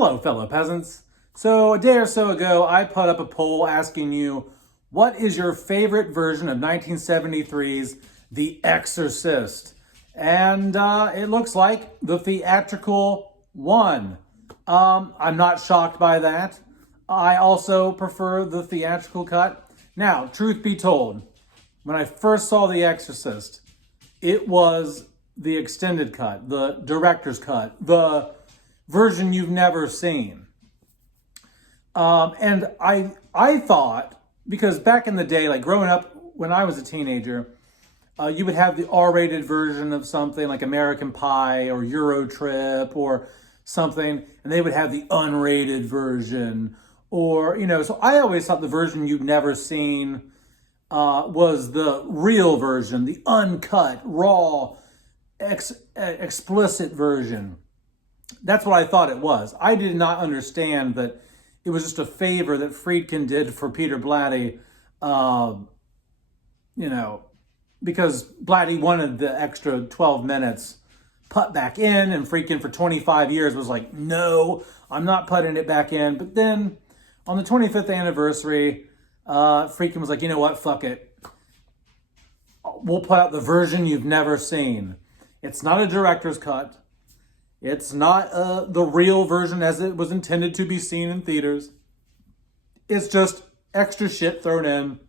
Hello, fellow peasants. So a day or so ago, I put up a poll asking you, what is your favorite version of 1973's The Exorcist? And it looks like the theatrical won. I'm not shocked by that. I also prefer the theatrical cut. Now, truth be told, when I first saw The Exorcist, it was the extended cut, the director's cut, the version you've never seen. And I thought, because back in the day, like growing up when I was a teenager, you would have the R-rated version of something like American Pie or Euro Trip or something, and they would have the unrated version. Or, so I always thought the version you'd never seen was the real version, the uncut, raw, explicit version. That's what I thought it was. I did not understand that it was just a favor that Friedkin did for Peter Blatty, because Blatty wanted the extra 12 minutes put back in, and Friedkin for 25 years was like, no, I'm not putting it back in. But then on the 25th anniversary, Friedkin was like, you know what, fuck it. We'll put out the version you've never seen. It's not a director's cut. It's not the real version as it was intended to be seen in theaters. It's just extra shit thrown in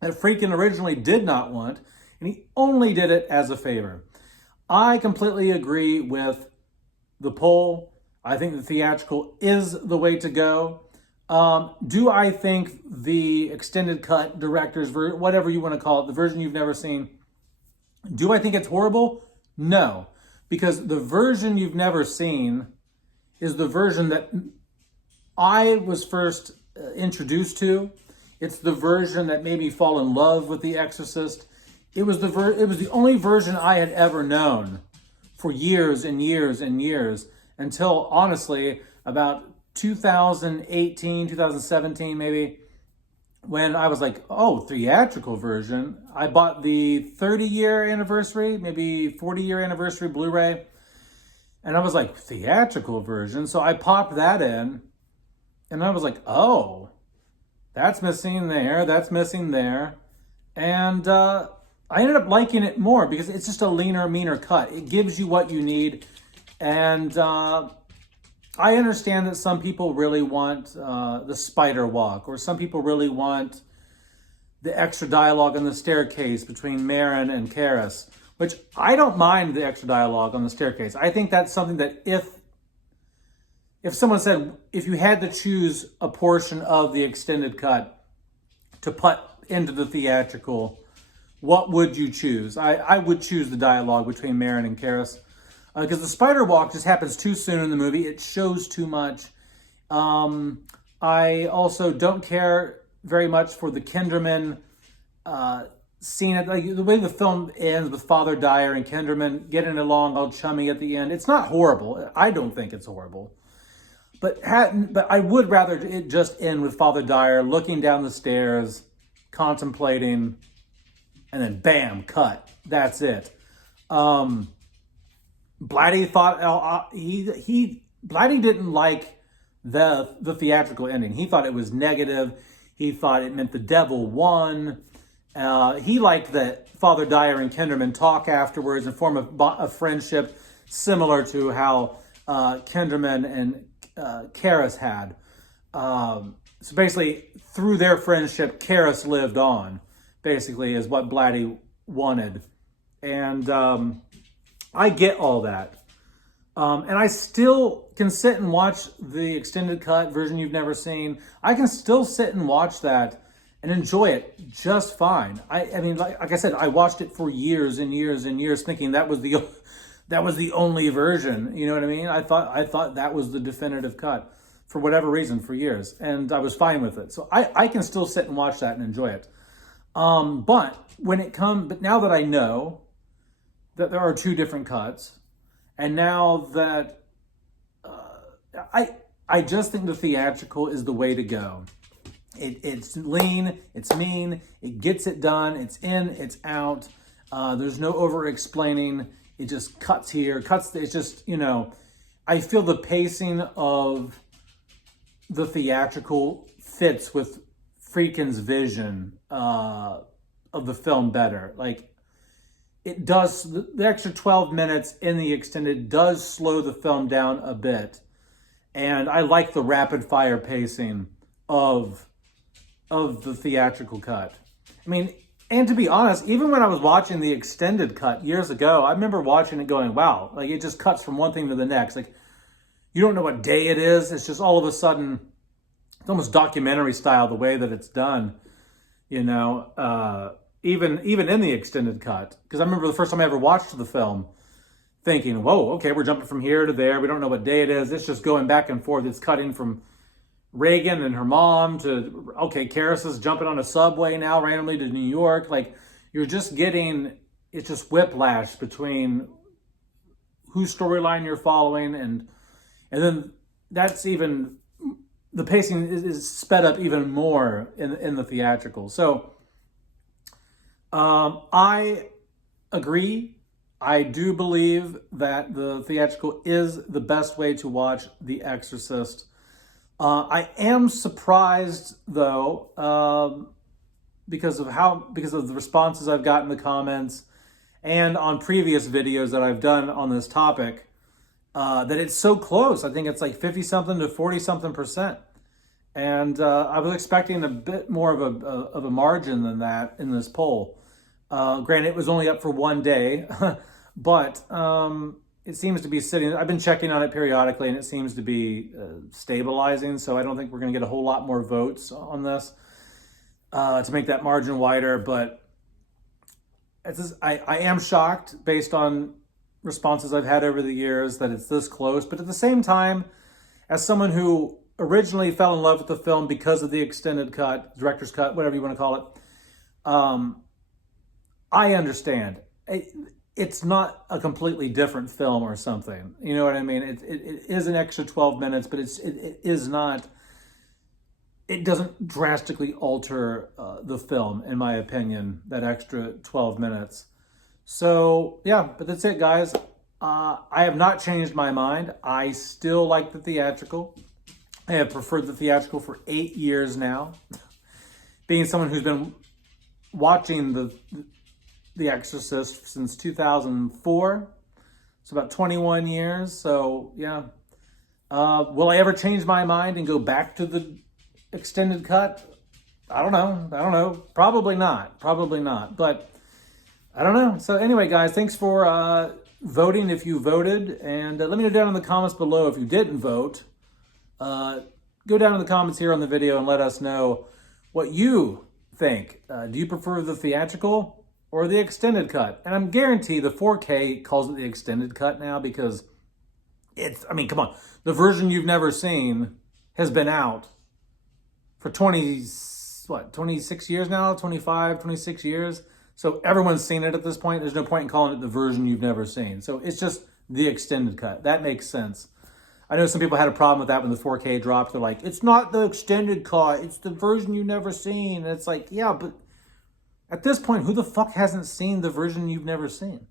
that Friedkin originally did not want, and he only did it as a favor. I completely agree with the poll. I think the theatrical is the way to go. Do I think the extended cut, director's version, whatever you want to call it, the version you've never seen, do I think it's horrible? No. Because the version you've never seen is the version that I was first introduced to. It's the version that made me fall in love with The Exorcist. It was the only version I had ever known for years and years and years until, honestly, about 2018, 2017 maybe, when I was like, oh, theatrical version. I bought the 30-year anniversary, maybe 40-year anniversary Blu-ray. And I was like, theatrical version. So I popped that in. And I was like, oh, that's missing there. That's missing there. And I ended up liking it more because it's just a leaner, meaner cut. It gives you what you need. And I understand that some people really want the spider walk, or some people really want the extra dialogue on the staircase between Marin and Karras, which I don't mind the extra dialogue on the staircase. I think that's something that if someone said, if you had to choose a portion of the extended cut to put into the theatrical, what would you choose? I would choose the dialogue between Marin and Karras. Because the spider walk just happens too soon in the movie. It shows too much. I also don't care very much for the Kinderman scene. Like, the way the film ends with Father Dyer and Kinderman getting along all chummy at the end. It's not horrible. I don't think it's horrible. But I would rather it just end with Father Dyer looking down the stairs, contemplating, and then bam, cut. That's it. Blatty thought Blatty didn't like the theatrical ending. He thought it was negative. He thought it meant the devil won. He liked that Father Dyer and Kinderman talk afterwards and form a friendship similar to how Kinderman and Karras had. So basically, through their friendship, Karras lived on, basically, is what Blatty wanted. And I get all that. And I still can sit and watch the extended cut version you've never seen. I can still sit and watch that and enjoy it just fine. I mean, like I said, I watched it for years and years and years thinking that was the only version. You know what I mean? I thought that was the definitive cut for whatever reason for years. And I was fine with it. So I can still sit and watch that and enjoy it. But now that I know that there are two different cuts, and now that I just think the theatrical is the way to go. It's lean, it's mean, it gets it done, it's in, it's out. There's no over explaining. It just cuts here, cuts. It's just, I feel the pacing of the theatrical fits with Friedkin's vision of the film better. Like, it does, the extra 12 minutes in the extended does slow the film down a bit. And I like the rapid fire pacing of the theatrical cut. I mean, and to be honest, even when I was watching the extended cut years ago, I remember watching it going, wow, like it just cuts from one thing to the next. Like, you don't know what day it is. It's just all of a sudden, it's almost documentary style, the way that it's done, you know, even in the extended cut. Because I remember the first time I ever watched the film thinking, whoa, okay, we're jumping from here to there. We don't know what day it is. It's just going back and forth. It's cutting from Reagan and her mom to, okay, Karis is jumping on a subway now randomly to New York. Like, you're just getting, it's just whiplash between whose storyline you're following, and then that's even, the pacing is sped up even more in the theatrical. So I agree. I do believe that the theatrical is the best way to watch The Exorcist. I am surprised though, because of the responses I've gotten in the comments and on previous videos that I've done on this topic, that it's so close. I think it's like 50 something to 40 something percent. And I was expecting a bit more of a margin than that in this poll. Granted, it was only up for one day, but it seems to be sitting. I've been checking on it periodically, and it seems to be stabilizing. So I don't think we're going to get a whole lot more votes on this to make that margin wider. But I am shocked based on responses I've had over the years that it's this close. But at the same time, as someone who originally fell in love with the film because of the extended cut, director's cut, whatever you want to call it, I understand. It's not a completely different film or something. You know what I mean? It is an extra 12 minutes, but it is not, it doesn't drastically alter the film, in my opinion, that extra 12 minutes. So, yeah, but that's it, guys. I have not changed my mind. I still like the theatrical. I have preferred the theatrical for 8 years now. Being someone who's been watching The Exorcist since 2004. It's about 21 years. So, yeah. Will I ever change my mind and go back to the extended cut? I don't know. Probably not. But I don't know. So anyway, guys, thanks for voting if you voted. And let me know down in the comments below if you didn't vote. Go down in the comments here on the video and let us know what you think. Do you prefer the theatrical or the extended cut? And I'm guaranteed the 4K calls it the extended cut now, because I mean, come on. The version you've never seen has been out for 26 years now? 25, 26 years? So everyone's seen it at this point. There's no point in calling it the version you've never seen. So it's just the extended cut. That makes sense. I know some people had a problem with that when the 4K dropped. They're like, it's not the extended cut. It's the version you've never seen. And it's like, yeah, but at this point, who the fuck hasn't seen the version you've never seen?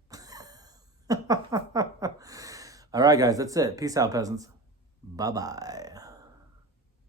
All right, guys, that's it. Peace out, peasants. Bye-bye.